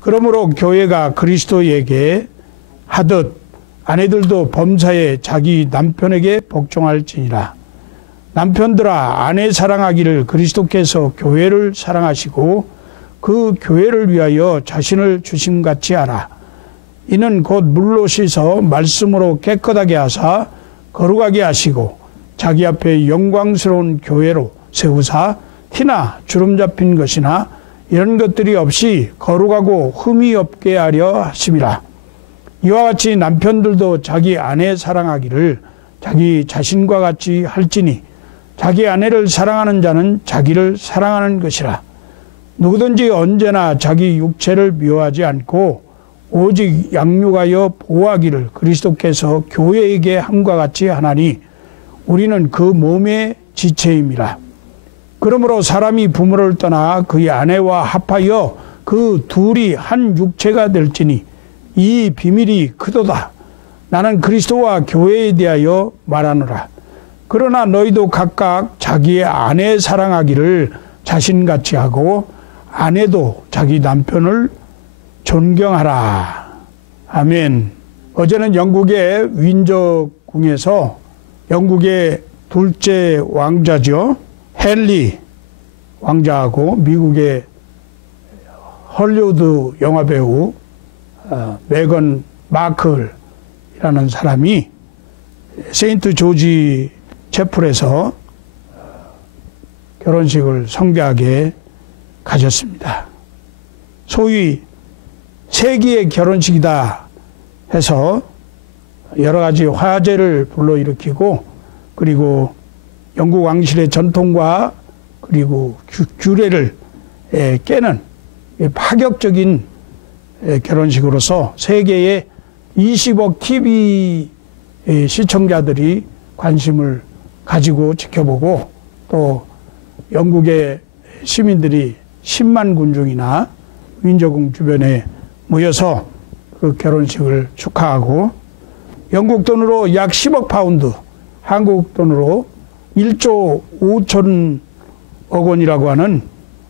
그러므로 교회가 그리스도에게 하듯 아내들도 범사에 자기 남편에게 복종할지니라. 남편들아, 아내 사랑하기를 그리스도께서 교회를 사랑하시고 그 교회를 위하여 자신을 주심같이 하라. 이는 곧 물로 씻어 말씀으로 깨끗하게 하사 거룩하게 하시고 자기 앞에 영광스러운 교회로 세우사 티나 주름 잡힌 것이나 이런 것들이 없이 거룩하고 흠이 없게 하려 하심이라. 이와 같이 남편들도 자기 아내 사랑하기를 자기 자신과 같이 할지니 자기 아내를 사랑하는 자는 자기를 사랑하는 것이라. 누구든지 언제나 자기 육체를 미워하지 않고 오직 양육하여 보호하기를 그리스도께서 교회에게 함과 같이 하나니 우리는 그 몸의 지체임이라. 그러므로 사람이 부모를 떠나 그의 아내와 합하여 그 둘이 한 육체가 될지니 이 비밀이 크도다. 나는 그리스도와 교회에 대하여 말하노라. 그러나 너희도 각각 자기의 아내 사랑하기를 자신같이 하고 아내도 자기 남편을 존경하라. 아멘. 어제는 영국의 윈저궁에서 영국의 둘째 왕자죠. 헨리 왕자하고 미국의 헐리우드 영화배우 메건 마클이라는 사람이 세인트 조지 채플에서 결혼식을 성대하게 가졌습니다. 소위 세기의 결혼식이다 해서 여러 가지 화제를 불러일으키고 그리고 영국 왕실의 전통과 그리고 규례를 깨는 파격적인 결혼식으로서 세계의 20억 TV 시청자들이 관심을 가지고 지켜보고 또 영국의 시민들이 10만 군중이나 윈저궁 주변에 모여서 그 결혼식을 축하하고 영국 돈으로 약 10억 파운드, 한국 돈으로 1조 5천억 원이라고 하는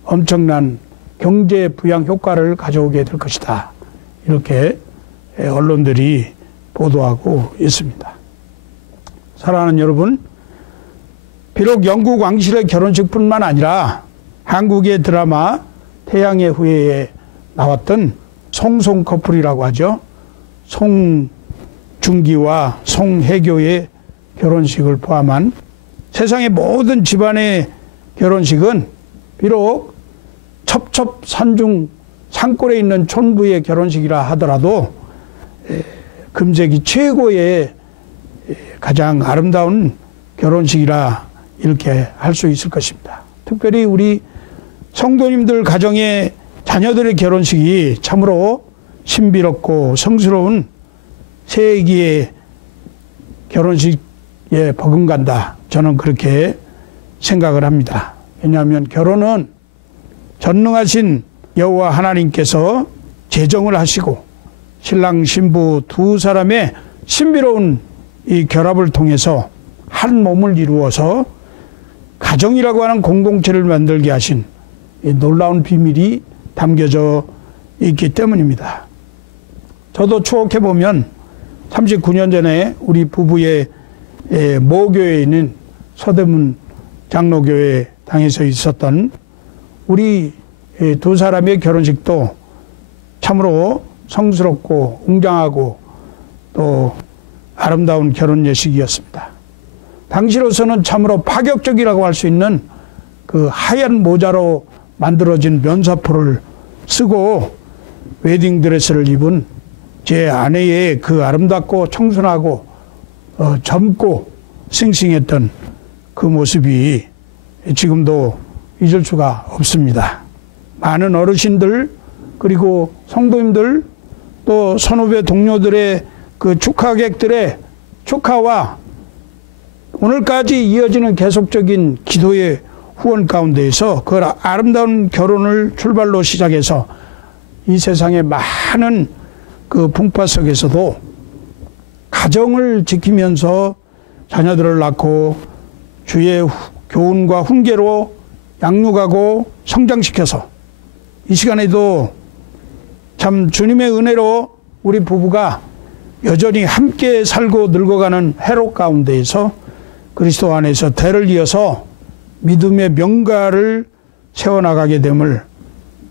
엄청난 경제 부양 효과를 가져오게 될 것이다. 이렇게 언론들이 보도하고 있습니다. 사랑하는 여러분, 비록 영국 왕실의 결혼식뿐만 아니라 한국의 드라마 태양의 후예에 나왔던 송송 커플이라고 하죠. 송중기와 송혜교의 결혼식을 포함한 세상의 모든 집안의 결혼식은 비록 첩첩산중 산골에 있는 촌부의 결혼식이라 하더라도 금세기 최고의 가장 아름다운 결혼식이라 이렇게 할 수 있을 것입니다. 특별히 우리 성도님들 가정의 자녀들의 결혼식이 참으로 신비롭고 성스러운 세기의 결혼식에 버금간다. 저는 그렇게 생각을 합니다. 왜냐하면 결혼은 전능하신 여호와 하나님께서 제정을 하시고 신랑 신부 두 사람의 신비로운 이 결합을 통해서 한 몸을 이루어서 가정이라고 하는 공동체를 만들게 하신 이 놀라운 비밀이 담겨져 있기 때문입니다. 저도 추억해보면 39년 전에 우리 부부의 모교회에 있는 서대문 장로교회 당에서 있었던 우리 두 사람의 결혼식도 참으로 성스럽고 웅장하고 또 아름다운 결혼 예식이었습니다. 당시로서는 참으로 파격적이라고 할 수 있는 그 하얀 모자로 만들어진 면사포를 쓰고 웨딩드레스를 입은 제 아내의 그 아름답고 청순하고 젊고 싱싱했던 그 모습이 지금도 잊을 수가 없습니다. 많은 어르신들 그리고 성도님들 또 선후배 동료들의 그 축하객들의 축하와 오늘까지 이어지는 계속적인 기도의 후원 가운데에서 그 아름다운 결혼을 출발로 시작해서 이 세상의 많은 그 풍파 속에서도 가정을 지키면서 자녀들을 낳고 주의 교훈과 훈계로 양육하고 성장시켜서 이 시간에도 참 주님의 은혜로 우리 부부가 여전히 함께 살고 늙어가는 회로 가운데에서 그리스도 안에서 대를 이어서 믿음의 명가를 세워나가게 됨을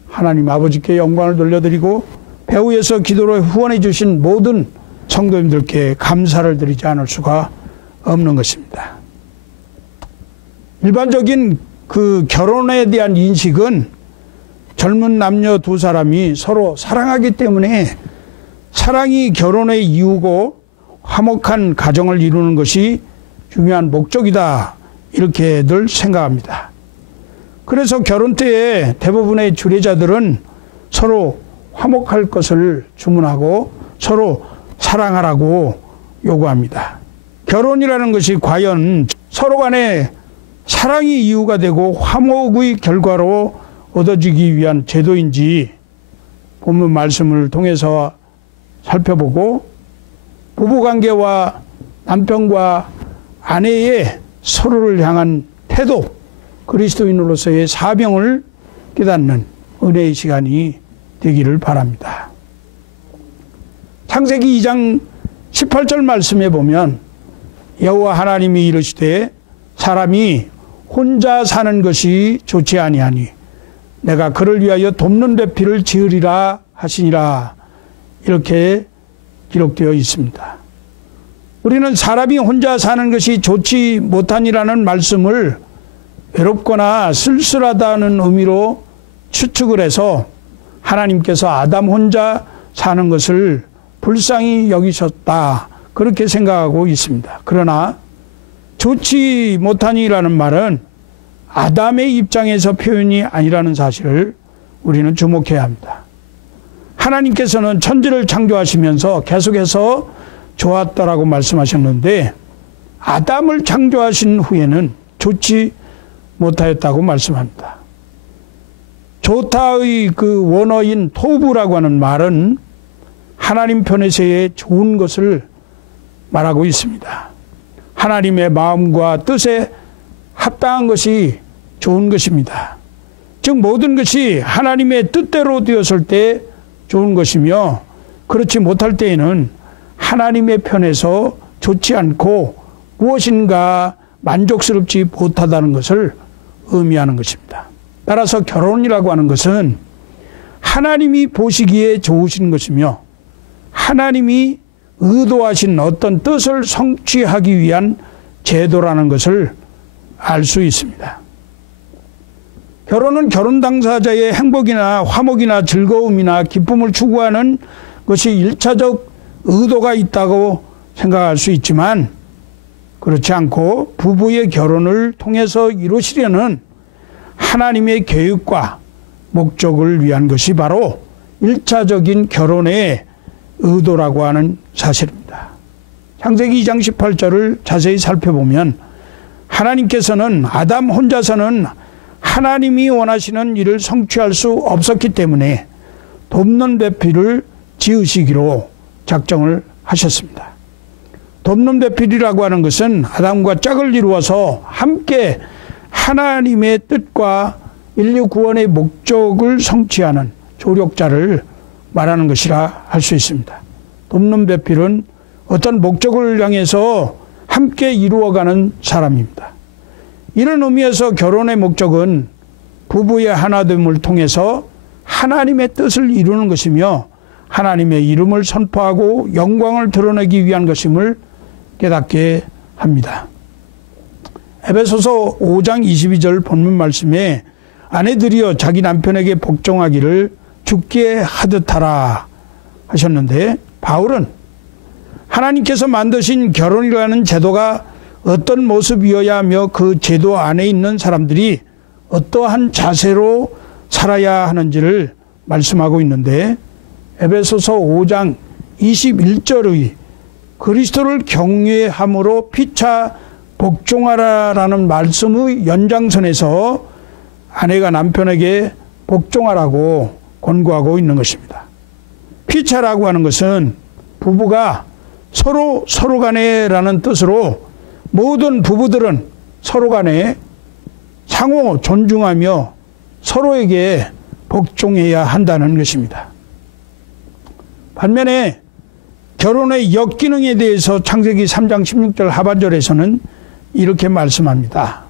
하나님 아버지께 영광을 돌려드리고 배후에서 기도로 후원해 주신 모든 성도님들께 감사를 드리지 않을 수가 없는 것입니다. 일반적인 그 결혼에 대한 인식은 젊은 남녀 두 사람이 서로 사랑하기 때문에 사랑이 결혼의 이유고 화목한 가정을 이루는 것이 중요한 목적이다, 이렇게들 생각합니다. 그래서 결혼 때에 대부분의 주례자들은 서로 화목할 것을 주문하고 서로 사랑하라고 요구합니다. 결혼이라는 것이 과연 서로 간에 사랑이 이유가 되고 화목의 결과로 얻어지기 위한 제도인지 본문 말씀을 통해서 살펴보고 부부관계와 남편과 아내의 서로를 향한 태도, 그리스도인으로서의 사명을 깨닫는 은혜의 시간이 되기를 바랍니다. 창세기 2장 18절 말씀에 보면 여호와 하나님이 이르시되 사람이 혼자 사는 것이 좋지 아니하니 내가 그를 위하여 돕는 배필을 지으리라 하시니라, 이렇게 기록되어 있습니다. 우리는 사람이 혼자 사는 것이 좋지 못하니라는 말씀을 외롭거나 쓸쓸하다는 의미로 추측을 해서 하나님께서 아담 혼자 사는 것을 불쌍히 여기셨다, 그렇게 생각하고 있습니다. 그러나 좋지 못하니라는 말은 아담의 입장에서 표현이 아니라는 사실을 우리는 주목해야 합니다. 하나님께서는 천지를 창조하시면서 계속해서 좋았다라고 말씀하셨는데 아담을 창조하신 후에는 좋지 못하였다고 말씀합니다. 좋다의 그 원어인 토부라고 하는 말은 하나님 편에서의 좋은 것을 말하고 있습니다. 하나님의 마음과 뜻에 합당한 것이 좋은 것입니다. 즉 모든 것이 하나님의 뜻대로 되었을 때 좋은 것이며 그렇지 못할 때에는 하나님의 편에서 좋지 않고 무엇인가 만족스럽지 못하다는 것을 의미하는 것입니다. 따라서 결혼이라고 하는 것은 하나님이 보시기에 좋으신 것이며 하나님이 의도하신 어떤 뜻을 성취하기 위한 제도라는 것을 알 수 있습니다. 결혼은 결혼 당사자의 행복이나 화목이나 즐거움이나 기쁨을 추구하는 것이 1차적 의도가 있다고 생각할 수 있지만 그렇지 않고 부부의 결혼을 통해서 이루시려는 하나님의 계획과 목적을 위한 것이 바로 1차적인 결혼의 의도라고 하는 사실입니다. 창세기 2장 18절을 자세히 살펴보면 하나님께서는 아담 혼자서는 하나님이 원하시는 일을 성취할 수 없었기 때문에 돕는 배필을 지으시기로 작정을 하셨습니다. 돕는 배필이라고 하는 것은 아담과 짝을 이루어서 함께 하나님의 뜻과 인류 구원의 목적을 성취하는 조력자를 말하는 것이라 할 수 있습니다. 돕는 배필은 어떤 목적을 향해서 함께 이루어가는 사람입니다. 이런 의미에서 결혼의 목적은 부부의 하나됨을 통해서 하나님의 뜻을 이루는 것이며 하나님의 이름을 선포하고 영광을 드러내기 위한 것임을 깨닫게 합니다. 에베소서 5장 22절 본문 말씀에 아내들이여 자기 남편에게 복종하기를 죽게 하듯 하라 하셨는데 바울은 하나님께서 만드신 결혼이라는 제도가 어떤 모습이어야 하며 그 제도 안에 있는 사람들이 어떠한 자세로 살아야 하는지를 말씀하고 있는데 에베소서 5장 21절의 그리스도를 경외함으로 피차 복종하라라는 말씀의 연장선에서 아내가 남편에게 복종하라고 권고하고 있는 것입니다. 피차라고 하는 것은 부부가 서로 간에라는 뜻으로 모든 부부들은 서로 간에 상호 존중하며 서로에게 복종해야 한다는 것입니다. 반면에 결혼의 역기능에 대해서 창세기 3장 16절 하반절에서는 이렇게 말씀합니다.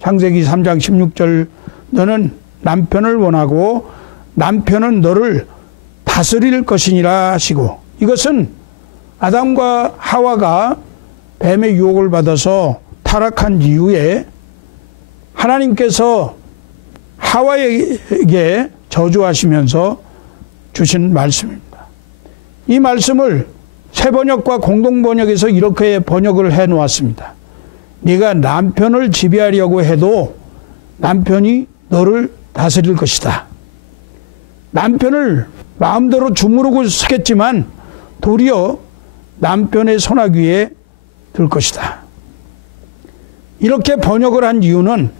창세기 3장 16절 너는 남편을 원하고 남편은 너를 다스릴 것이니라 하시고, 이것은 아담과 하와가 뱀의 유혹을 받아서 타락한 이후에 하나님께서 하와에게 저주하시면서 주신 말씀입니다. 이 말씀을 새번역과 공동번역에서 이렇게 번역을 해 놓았습니다. 네가 남편을 지배하려고 해도 남편이 너를 다스릴 것이다. 남편을 마음대로 주무르고 서겠지만 도리어 남편의 손아귀에 들 것이다. 이렇게 번역을 한 이유는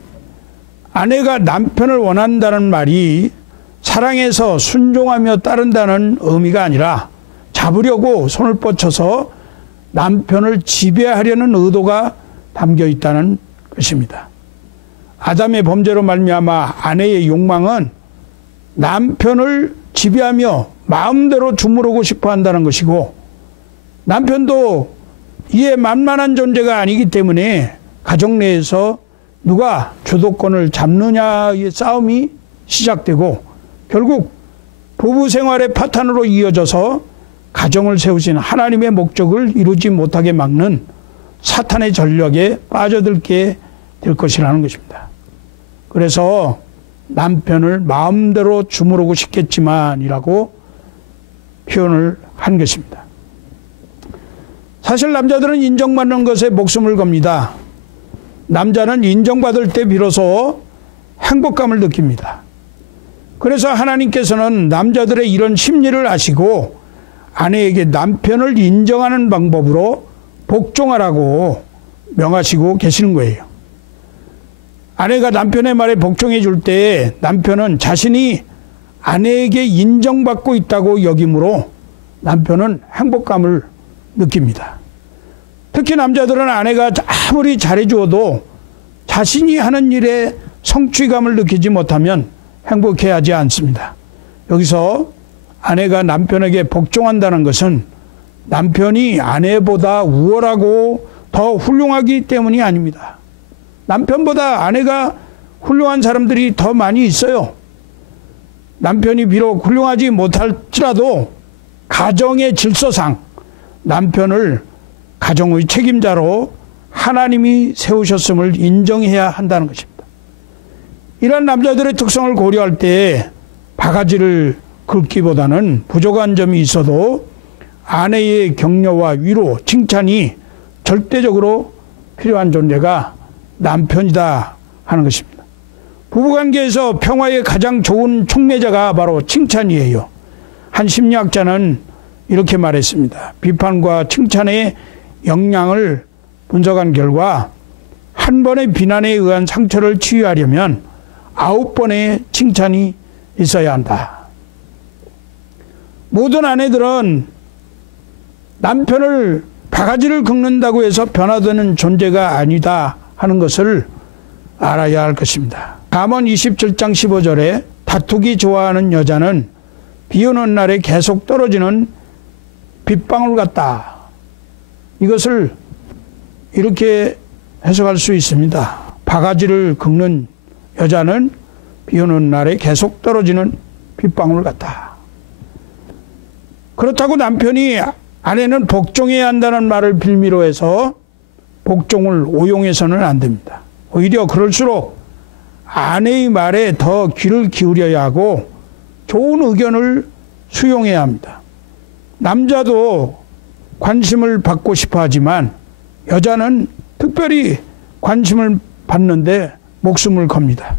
아내가 남편을 원한다는 말이 사랑해서 순종하며 따른다는 의미가 아니라 잡으려고 손을 뻗쳐서 남편을 지배하려는 의도가 담겨 있다는 것입니다. 아담의 범죄로 말미암아 아내의 욕망은 남편을 지배하며 마음대로 주무르고 싶어 한다는 것이고, 남편도 이에 만만한 존재가 아니기 때문에 가정 내에서 누가 주도권을 잡느냐의 싸움이 시작되고 결국 부부 생활의 파탄으로 이어져서 가정을 세우신 하나님의 목적을 이루지 못하게 막는 사탄의 전략에 빠져들게 될 것이라는 것입니다. 그래서 남편을 마음대로 주무르고 싶겠지만이라고 표현을 한 것입니다. 사실 남자들은 인정받는 것에 목숨을 겁니다. 남자는 인정받을 때 비로소 행복감을 느낍니다. 그래서 하나님께서는 남자들의 이런 심리를 아시고 아내에게 남편을 인정하는 방법으로 복종하라고 명하시고 계시는 거예요. 아내가 남편의 말에 복종해 줄 때 남편은 자신이 아내에게 인정받고 있다고 여기므로 남편은 행복감을 느낍니다. 특히 남자들은 아내가 아무리 잘해주어도 자신이 하는 일에 성취감을 느끼지 못하면 행복해하지 않습니다. 여기서 아내가 남편에게 복종한다는 것은 남편이 아내보다 우월하고 더 훌륭하기 때문이 아닙니다. 남편보다 아내가 훌륭한 사람들이 더 많이 있어요. 남편이 비록 훌륭하지 못할지라도 가정의 질서상 남편을 가정의 책임자로 하나님이 세우셨음을 인정해야 한다는 것입니다. 이런 남자들의 특성을 고려할 때 바가지를 긁기보다는 부족한 점이 있어도 아내의 격려와 위로, 칭찬이 절대적으로 필요한 존재가 남편이다 하는 것입니다. 부부관계에서 평화의 가장 좋은 촉매자가 바로 칭찬이에요. 한 심리학자는 이렇게 말했습니다. 비판과 칭찬의 역량을 분석한 결과 한 번의 비난에 의한 상처를 치유하려면 9번의 칭찬이 있어야 한다. 모든 아내들은 남편을 바가지를 긁는다고 해서 변화되는 존재가 아니다 하는 것을 알아야 할 것입니다. 잠언 27장 15절에 다투기 좋아하는 여자는 비 오는 날에 계속 떨어지는 빗방울 같다. 이것을 이렇게 해석할 수 있습니다. 바가지를 긁는 여자는 비 오는 날에 계속 떨어지는 빗방울 같다. 그렇다고 남편이 아내는 복종해야 한다는 말을 빌미로 해서 복종을 오용해서는 안 됩니다. 오히려 그럴수록 아내의 말에 더 귀를 기울여야 하고 좋은 의견을 수용해야 합니다. 남자도 관심을 받고 싶어 하지만 여자는 특별히 관심을 받는데 목숨을 겁니다.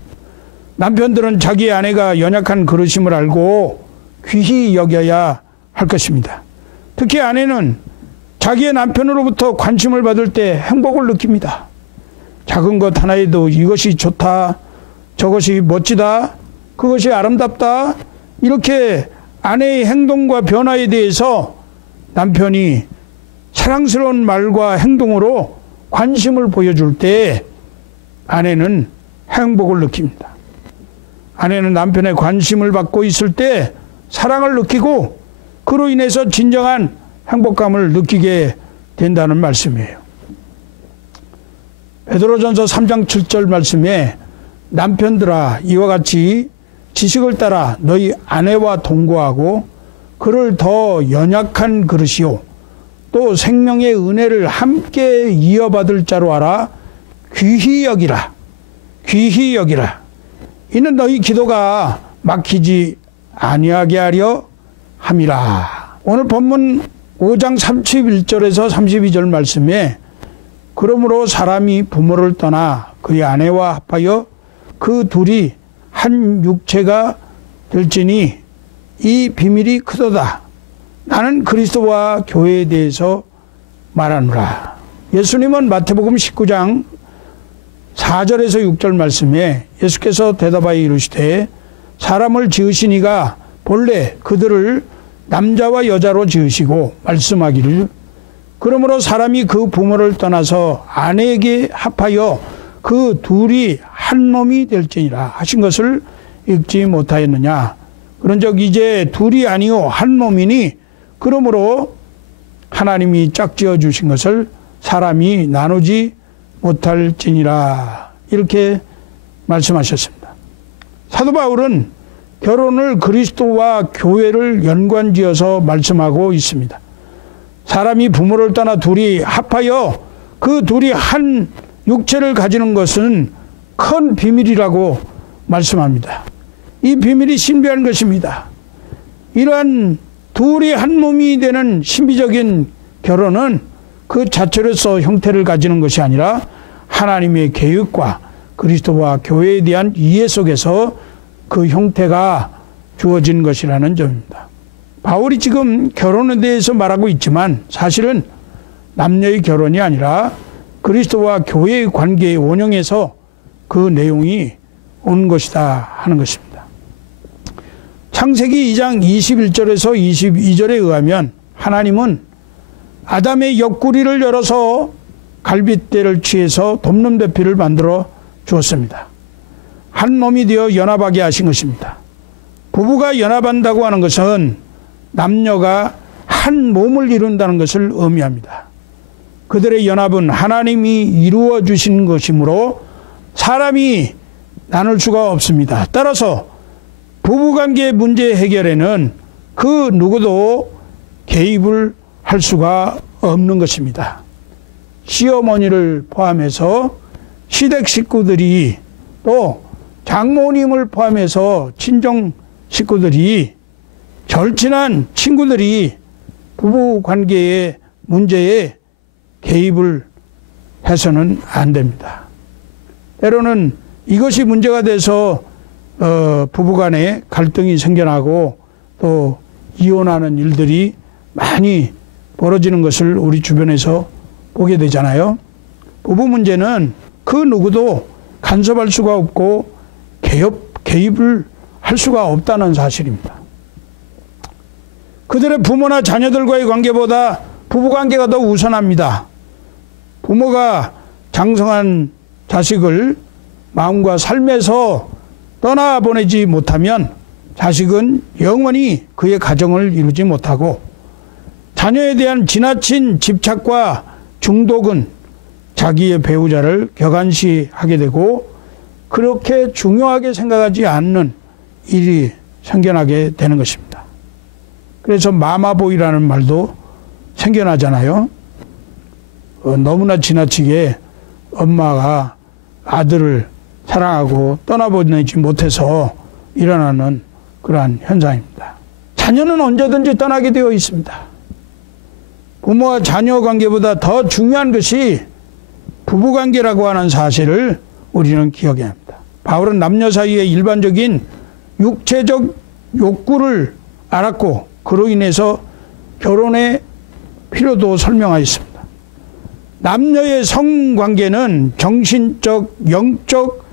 남편들은 자기 아내가 연약한 그릇임을 알고 귀히 여겨야 할 것입니다. 특히 아내는 자기의 남편으로부터 관심을 받을 때 행복을 느낍니다. 작은 것 하나에도 이것이 좋다, 저것이 멋지다, 그것이 아름답다, 이렇게 아내의 행동과 변화에 대해서 남편이 사랑스러운 말과 행동으로 관심을 보여줄 때 아내는 행복을 느낍니다. 아내는 남편의 관심을 받고 있을 때 사랑을 느끼고 그로 인해서 진정한 행복감을 느끼게 된다는 말씀이에요. 베드로전서 3장 7절 말씀에 남편들아 이와 같이 지식을 따라 너희 아내와 동거하고 그를 더 연약한 그릇이요 또 생명의 은혜를 함께 이어받을 자로 알아 귀히 여기라. 귀히 여기라. 이는 너희 기도가 막히지 아니하게 하려 함이라. 오늘 본문 5장 31절에서 32절 말씀에 그러므로 사람이 부모를 떠나 그의 아내와 합하여 그 둘이 한 육체가 될지니 이 비밀이 크도다. 나는 그리스도와 교회에 대해서 말하노라. 예수님은 마태복음 19장 4절에서 6절 말씀에 예수께서 대답하여 이르시되 사람을 지으시니가 본래 그들을 남자와 여자로 지으시고 말씀하기를 그러므로 사람이 그 부모를 떠나서 아내에게 합하여 그 둘이 한 몸이 될지니라 하신 것을 읽지 못하였느냐. 그런즉 이제 둘이 아니요 한 몸이니 그러므로 하나님이 짝지어 주신 것을 사람이 나누지 못할지니라. 이렇게 말씀하셨습니다. 사도 바울은 결혼을 그리스도와 교회를 연관지어서 말씀하고 있습니다. 사람이 부모를 떠나 둘이 합하여 그 둘이 한 육체를 가지는 것은 큰 비밀이라고 말씀합니다. 이 비밀이 신비한 것입니다. 이러한 둘이 한 몸이 되는 신비적인 결혼은 그 자체로서 형태를 가지는 것이 아니라 하나님의 계획과 그리스도와 교회에 대한 이해 속에서 그 형태가 주어진 것이라는 점입니다. 바울이 지금 결혼에 대해서 말하고 있지만 사실은 남녀의 결혼이 아니라 그리스도와 교회의 관계의 원형에서 그 내용이 온 것이다 하는 것입니다. 창세기 2장 21절에서 22절에 의하면 하나님은 아담의 옆구리를 열어서 갈빗대를 취해서 돋는 배필을 만들어 주었습니다. 한 몸이 되어 연합하게 하신 것입니다. 부부가 연합한다고 하는 것은 남녀가 한 몸을 이룬다는 것을 의미합니다. 그들의 연합은 하나님이 이루어 주신 것이므로 사람이 나눌 수가 없습니다. 따라서 부부관계 문제 해결에는 그 누구도 개입을 할 수가 없는 것입니다. 시어머니를 포함해서 시댁 식구들이 또 장모님을 포함해서 친정 식구들이 절친한 친구들이 부부관계의 문제에 개입을 해서는 안 됩니다. 때로는 이것이 문제가 돼서 부부간에 갈등이 생겨나고 또 이혼하는 일들이 많이 벌어지는 것을 우리 주변에서 보게 되잖아요. 부부 문제는 그 누구도 간섭할 수가 없고 개입을 할 수가 없다는 사실입니다. 그들의 부모나 자녀들과의 관계보다 부부관계가 더 우선합니다. 부모가 장성한 자식을 마음과 삶에서 떠나보내지 못하면 자식은 영원히 그의 가정을 이루지 못하고 자녀에 대한 지나친 집착과 중독은 자기의 배우자를 격안시하게 되고 그렇게 중요하게 생각하지 않는 일이 생겨나게 되는 것입니다. 그래서 마마보이라는 말도 생겨나잖아요. 너무나 지나치게 엄마가 아들을 사랑하고 떠나보내지 못해서 일어나는 그러한 현상입니다. 자녀는 언제든지 떠나게 되어 있습니다. 부모와 자녀 관계보다 더 중요한 것이 부부관계라고 하는 사실을 우리는 기억해야 합니다. 바울은 남녀 사이의 일반적인 육체적 욕구를 알았고 그로 인해서 결혼의 필요도 설명하였습니다. 남녀의 성관계는 정신적, 영적,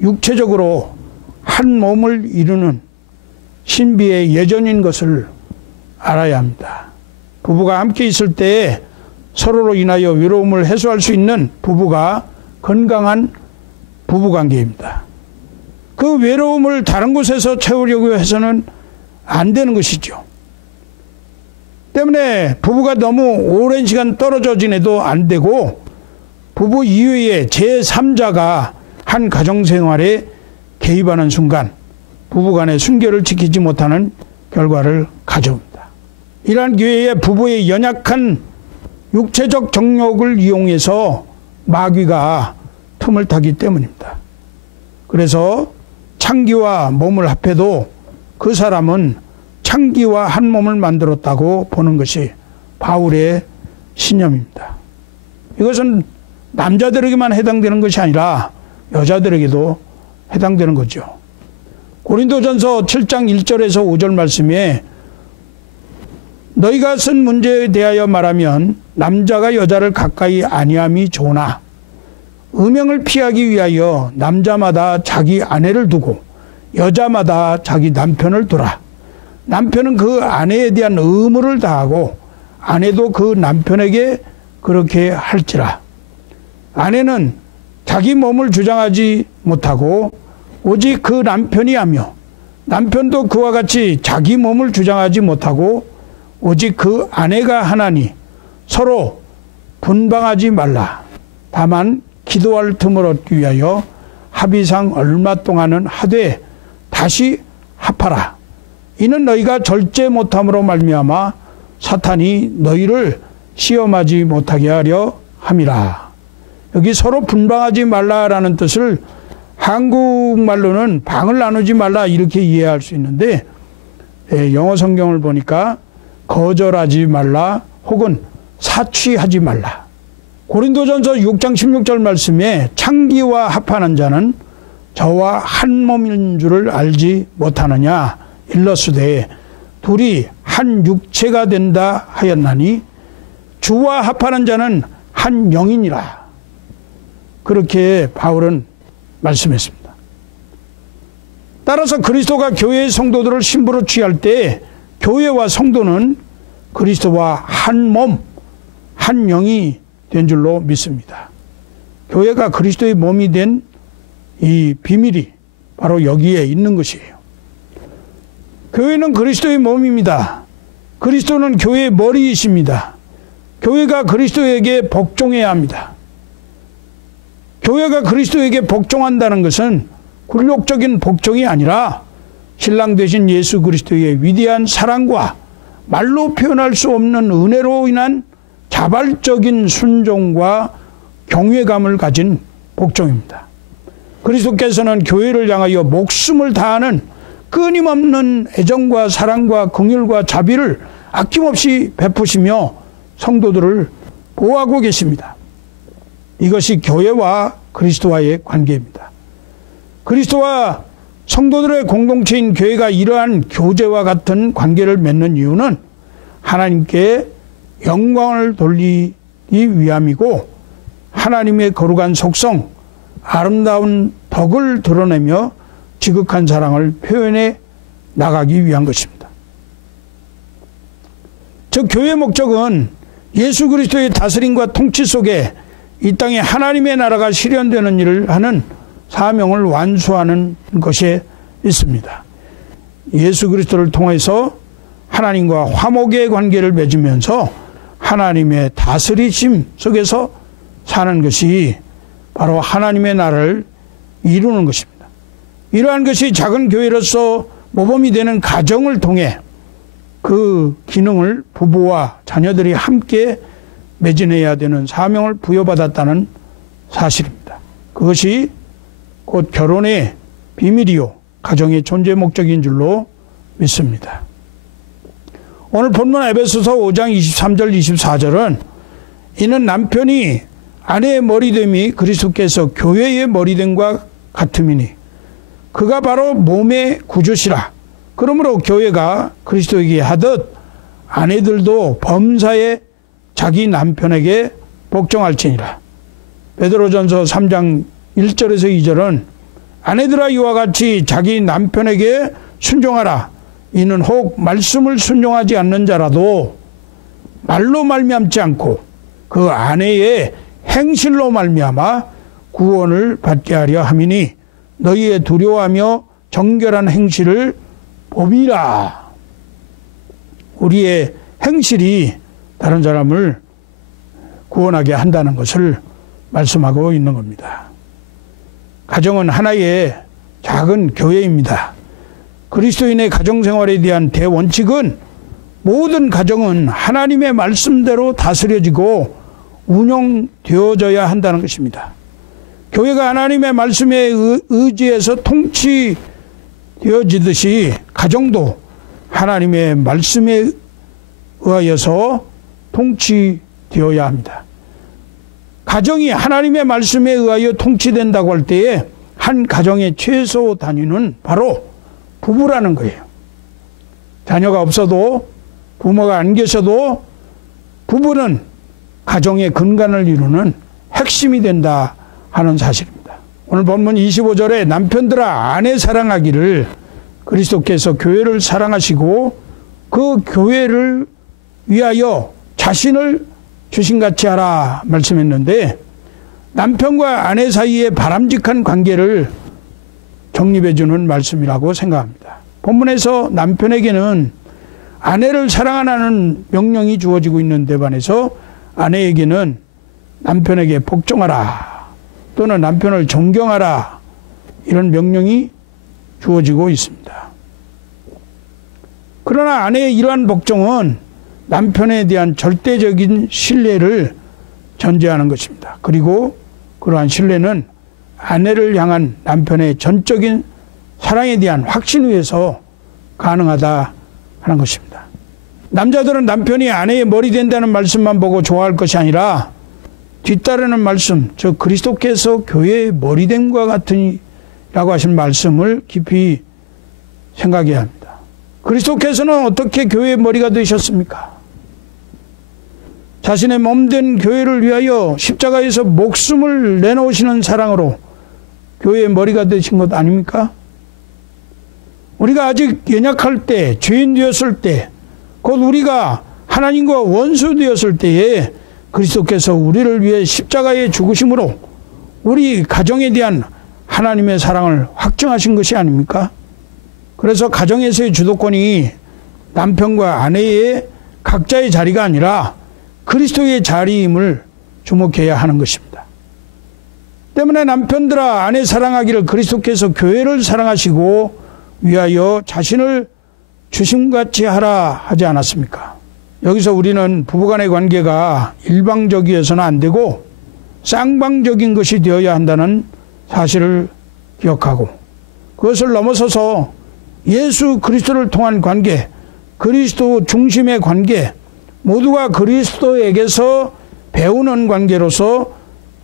육체적으로 한 몸을 이루는 신비의 예전인 것을 알아야 합니다. 부부가 함께 있을 때에 서로로 인하여 외로움을 해소할 수 있는 부부가 건강한 부부관계입니다. 그 외로움을 다른 곳에서 채우려고 해서는 안 되는 것이죠. 때문에 부부가 너무 오랜 시간 떨어져 지내도 안 되고 부부 이외에 제3자가 한 가정생활에 개입하는 순간 부부간의 순결을 지키지 못하는 결과를 가져옵니다. 이러한 기회에 부부의 연약한 육체적 정욕을 이용해서 마귀가 틈을 타기 때문입니다. 그래서 창기와 몸을 합해도 그 사람은 창기와 한 몸을 만들었다고 보는 것이 바울의 신념입니다. 이것은 남자들에게만 해당되는 것이 아니라 여자들에게도 해당되는 거죠. 고린도전서 7장 1절에서 5절 말씀에 너희가 쓴 문제에 대하여 말하면 남자가 여자를 가까이 아니함이 좋으나 음행을 피하기 위하여 남자마다 자기 아내를 두고 여자마다 자기 남편을 두라. 남편은 그 아내에 대한 의무를 다하고 아내도 그 남편에게 그렇게 할지라. 아내는 자기 몸을 주장하지 못하고 오직 그 남편이 하며 남편도 그와 같이 자기 몸을 주장하지 못하고 오직 그 아내가 하나니 서로 분방하지 말라. 다만 기도할 틈을 얻기 위하여 합의상 얼마 동안은 하되 다시 합하라. 이는 너희가 절제 못함으로 말미암아 사탄이 너희를 시험하지 못하게 하려 함이라. 여기 서로 분방하지 말라라는 뜻을 한국말로는 방을 나누지 말라 이렇게 이해할 수 있는데 영어 성경을 보니까 거절하지 말라 혹은 사취하지 말라. 고린도전서 6장 16절 말씀에 창기와 합하는 자는 저와 한 몸인 줄을 알지 못하느냐 일러스되 둘이 한 육체가 된다 하였나니 주와 합하는 자는 한 영이니라. 그렇게 바울은 말씀했습니다. 따라서 그리스도가 교회의 성도들을 신부로 취할 때 교회와 성도는 그리스도와 한 몸, 한 영이 된 줄로 믿습니다. 교회가 그리스도의 몸이 된 이 비밀이 바로 여기에 있는 것이에요. 교회는 그리스도의 몸입니다. 그리스도는 교회의 머리이십니다. 교회가 그리스도에게 복종해야 합니다. 교회가 그리스도에게 복종한다는 것은 굴욕적인 복종이 아니라 신랑 되신 예수 그리스도의 위대한 사랑과 말로 표현할 수 없는 은혜로 인한 자발적인 순종과 경외감을 가진 복종입니다. 그리스도께서는 교회를 향하여 목숨을 다하는 끊임없는 애정과 사랑과 긍휼과 자비를 아낌없이 베푸시며 성도들을 보호하고 계십니다. 이것이 교회와 그리스도와의 관계입니다. 그리스도와 성도들의 공동체인 교회가 이러한 교제와 같은 관계를 맺는 이유는 하나님께 영광을 돌리기 위함이고 하나님의 거룩한 속성, 아름다운 덕을 드러내며 지극한 사랑을 표현해 나가기 위한 것입니다. 즉 교회의 목적은 예수 그리스도의 다스림과 통치 속에 이 땅에 하나님의 나라가 실현되는 일을 하는 사명을 완수하는 것에 있습니다. 예수 그리스도를 통해서 하나님과 화목의 관계를 맺으면서 하나님의 다스리심 속에서 사는 것이 바로 하나님의 나라를 이루는 것입니다. 이러한 것이 작은 교회로서 모범이 되는 가정을 통해 그 기능을 부부와 자녀들이 함께 매진해야 되는 사명을 부여받았다는 사실입니다. 그것이 곧 결혼의 비밀이요 가정의 존재 목적인 줄로 믿습니다. 오늘 본문 에베소서 5장 23절 24절은 이는 남편이 아내의 머리됨이 그리스도께서 교회의 머리됨과 같음이니 그가 바로 몸의 구주시라. 그러므로 교회가 그리스도에게 하듯 아내들도 범사에 자기 남편에게 복종할지니라. 베드로전서 3장 1절에서 2절은 아내들아 이와 같이 자기 남편에게 순종하라. 이는 혹 말씀을 순종하지 않는 자라도 말로 말미암지 않고 그 아내의 행실로 말미암아 구원을 받게 하려 함이니 너희의 두려워하며 정결한 행실을 봄이라. 우리의 행실이 다른 사람을 구원하게 한다는 것을 말씀하고 있는 겁니다. 가정은 하나의 작은 교회입니다. 그리스도인의 가정생활에 대한 대원칙은 모든 가정은 하나님의 말씀대로 다스려지고 운영되어져야 한다는 것입니다. 교회가 하나님의 말씀에 의지해서 통치되어지듯이 가정도 하나님의 말씀에 의하여서 통치되어야 합니다. 가정이 하나님의 말씀에 의하여 통치된다고 할 때에 한 가정의 최소 단위는 바로 부부라는 거예요. 자녀가 없어도 부모가 안 계셔도 부부는 가정의 근간을 이루는 핵심이 된다 하는 사실입니다. 오늘 본문 25절에 남편들아 아내 사랑하기를 그리스도께서 교회를 사랑하시고 그 교회를 위하여 자신을 주신같이 하라 말씀했는데, 남편과 아내 사이의 바람직한 관계를 정립해 주는 말씀이라고 생각합니다. 본문에서 남편에게는 아내를 사랑하라는 명령이 주어지고 있는데 반해서 아내에게는 남편에게 복종하라 또는 남편을 존경하라 이런 명령이 주어지고 있습니다. 그러나 아내의 이러한 복종은 남편에 대한 절대적인 신뢰를 전제하는 것입니다. 그리고 그러한 신뢰는 아내를 향한 남편의 전적인 사랑에 대한 확신 위에서 가능하다 하는 것입니다. 남자들은 남편이 아내의 머리 된다는 말씀만 보고 좋아할 것이 아니라 뒤따르는 말씀, 저 그리스도께서 교회의 머리 됨과 같으니라고 하신 말씀을 깊이 생각해야 합니다. 그리스도께서는 어떻게 교회의 머리가 되셨습니까? 자신의 몸된 교회를 위하여 십자가에서 목숨을 내놓으시는 사랑으로 교회의 머리가 되신 것 아닙니까? 우리가 아직 연약할 때, 죄인 되었을 때, 곧 우리가 하나님과 원수 되었을 때에 그리스도께서 우리를 위해 십자가에 죽으심으로 우리 가정에 대한 하나님의 사랑을 확증하신 것이 아닙니까? 그래서 가정에서의 주도권이 남편과 아내의 각자의 자리가 아니라 그리스도의 자리임을 주목해야 하는 것입니다. 때문에 남편들아 아내 사랑하기를 그리스도께서 교회를 사랑하시고 위하여 자신을 주심같이 하라 하지 않았습니까? 여기서 우리는 부부간의 관계가 일방적이어서는 안 되고 쌍방적인 것이 되어야 한다는 사실을 기억하고, 그것을 넘어서서 예수 그리스도를 통한 관계, 그리스도 중심의 관계, 모두가 그리스도에게서 배우는 관계로서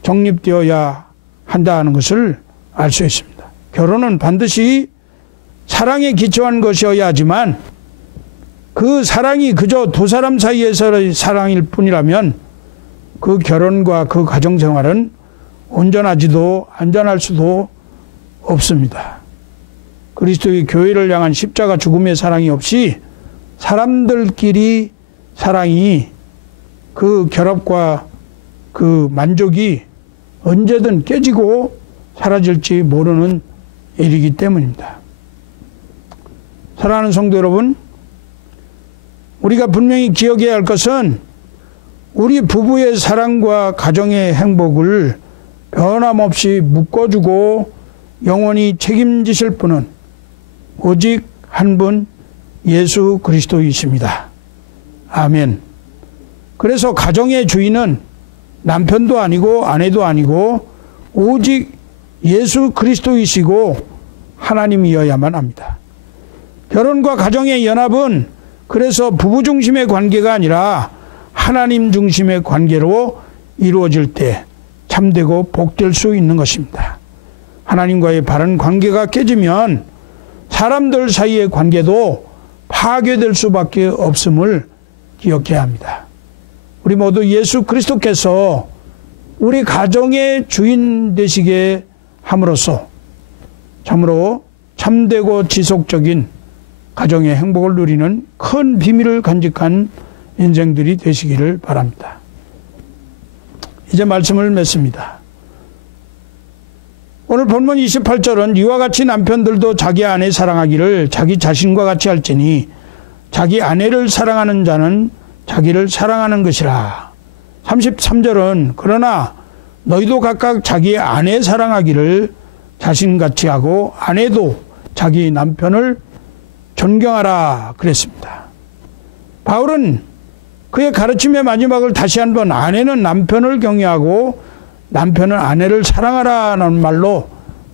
정립되어야 한다는 것을 알 수 있습니다. 결혼은 반드시 사랑에 기초한 것이어야 하지만 그 사랑이 그저 두 사람 사이에서의 사랑일 뿐이라면 그 결혼과 그 가정생활은 온전하지도 안전할 수도 없습니다. 그리스도의 교회를 향한 십자가 죽음의 사랑이 없이 사람들끼리 사랑이, 그 결합과 그 만족이 언제든 깨지고 사라질지 모르는 일이기 때문입니다. 사랑하는 성도 여러분, 우리가 분명히 기억해야 할 것은 우리 부부의 사랑과 가정의 행복을 변함없이 묶어주고 영원히 책임지실 분은 오직 한 분 예수 그리스도이십니다. 아멘. 그래서 가정의 주인은 남편도 아니고 아내도 아니고 오직 예수 그리스도이시고 하나님이어야만 합니다. 결혼과 가정의 연합은 그래서 부부 중심의 관계가 아니라 하나님 중심의 관계로 이루어질 때 참되고 복될 수 있는 것입니다. 하나님과의 바른 관계가 깨지면 사람들 사이의 관계도 파괴될 수밖에 없음을 기억해야 합니다. 우리 모두 예수 그리스도께서 우리 가정의 주인 되시게 함으로써 참으로 참되고 지속적인 가정의 행복을 누리는 큰 비밀을 간직한 인생들이 되시기를 바랍니다. 이제 말씀을 맺습니다. 오늘 본문 28절은 이와 같이 남편들도 자기 아내 사랑하기를 자기 자신과 같이 할지니 자기 아내를 사랑하는 자는 자기를 사랑하는 것이라. 33절은 그러나 너희도 각각 자기의 아내 사랑하기를 자신같이 하고 아내도 자기 남편을 존경하라 그랬습니다. 바울은 그의 가르침의 마지막을 다시 한번 아내는 남편을 경외하고 남편은 아내를 사랑하라는 말로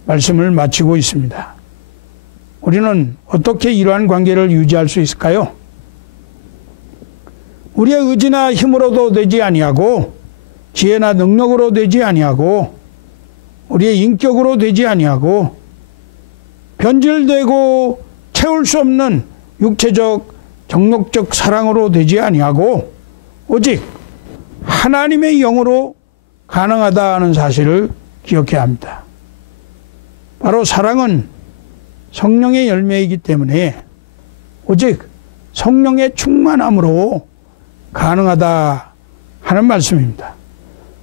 말씀을 마치고 있습니다. 우리는 어떻게 이러한 관계를 유지할 수 있을까요? 우리의 의지나 힘으로도 되지 아니하고 지혜나 능력으로 되지 아니하고 우리의 인격으로 되지 아니하고 변질되고 채울 수 없는 육체적 정욕적 사랑으로 되지 아니하고 오직 하나님의 영으로 가능하다는 사실을 기억해야 합니다. 바로 사랑은 성령의 열매이기 때문에 오직 성령의 충만함으로 가능하다 하는 말씀입니다.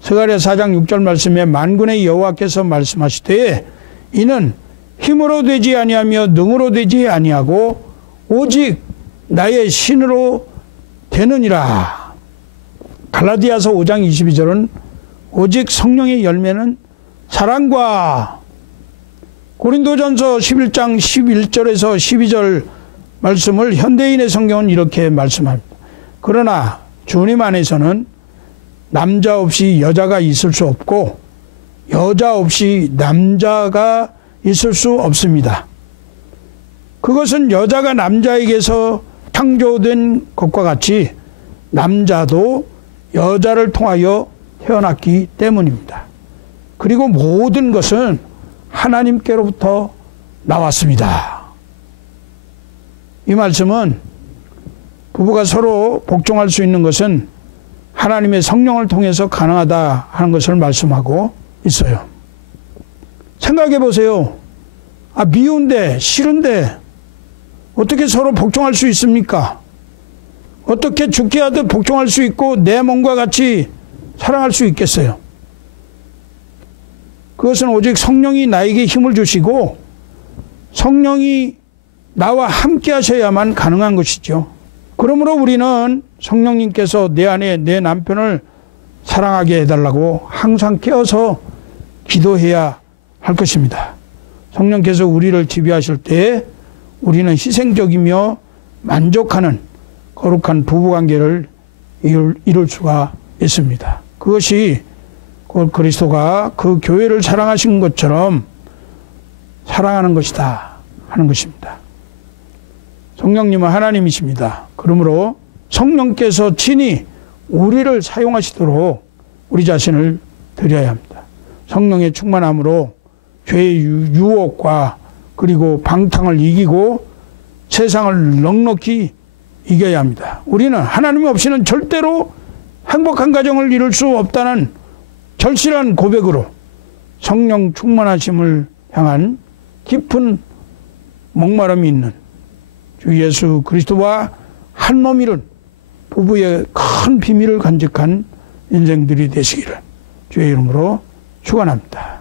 스가랴 4장 6절 말씀에 만군의 여호와께서 말씀하시되 이는 힘으로 되지 아니하며 능으로 되지 아니하고 오직 나의 신으로 되느니라. 갈라디아서 5장 22절은 오직 성령의 열매는 사랑과 고린도전서 11장 11절에서 12절 말씀을 현대인의 성경은 이렇게 말씀합니다. 그러나 주님 안에서는 남자 없이 여자가 있을 수 없고 여자 없이 남자가 있을 수 없습니다. 그것은 여자가 남자에게서 창조된 것과 같이 남자도 여자를 통하여 태어났기 때문입니다. 그리고 모든 것은 하나님께로부터 나왔습니다. 이 말씀은 부부가 서로 복종할 수 있는 것은 하나님의 성령을 통해서 가능하다 하는 것을 말씀하고 있어요. 생각해 보세요. 미운데 싫은데 어떻게 서로 복종할 수 있습니까? 어떻게 죽게 하듯 복종할 수 있고 내 몸과 같이 사랑할 수 있겠어요? 그것은 오직 성령이 나에게 힘을 주시고 성령이 나와 함께 하셔야만 가능한 것이죠. 그러므로 우리는 성령님께서 내 안에 내 남편을 사랑하게 해달라고 항상 깨어서 기도해야 할 것입니다. 성령께서 우리를 지배하실 때 우리는 희생적이며 만족하는 거룩한 부부관계를 이룰 수가 있습니다. 그것이 그리스도가 그 교회를 사랑하신 것처럼 사랑하는 것이다 하는 것입니다. 성령님은 하나님이십니다. 그러므로 성령께서 친히 우리를 사용하시도록 우리 자신을 드려야 합니다. 성령의 충만함으로 죄의 유혹과 그리고 방탕을 이기고 세상을 넉넉히 이겨야 합니다. 우리는 하나님 없이는 절대로 행복한 가정을 이룰 수 없다는 절실한 고백으로 성령 충만하심을 향한 깊은 목마름이 있는 주 예수 그리스도와 한 몸 이룬 부부의 큰 비밀을 간직한 인생들이 되시기를 주의 이름으로 축원합니다.